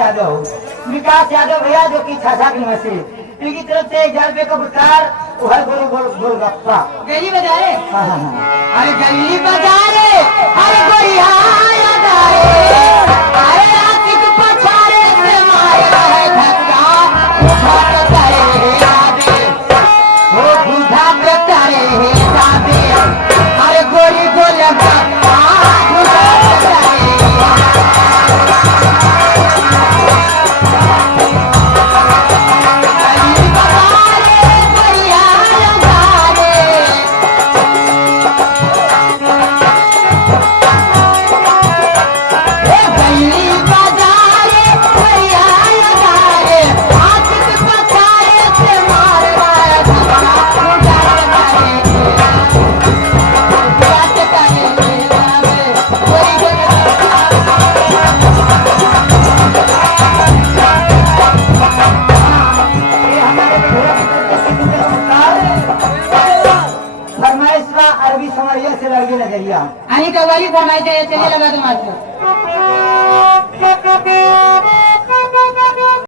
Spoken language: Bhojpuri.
विकास यादव भैया जो कि छाछा की मसीह इनकी तरफ से 1000 रुपए का पुरस्कार उहर गोल गोल गोल गप्पा गली बजा रे। हाँ हाँ हाँ अरे गली बजा रे, अरे कोई आया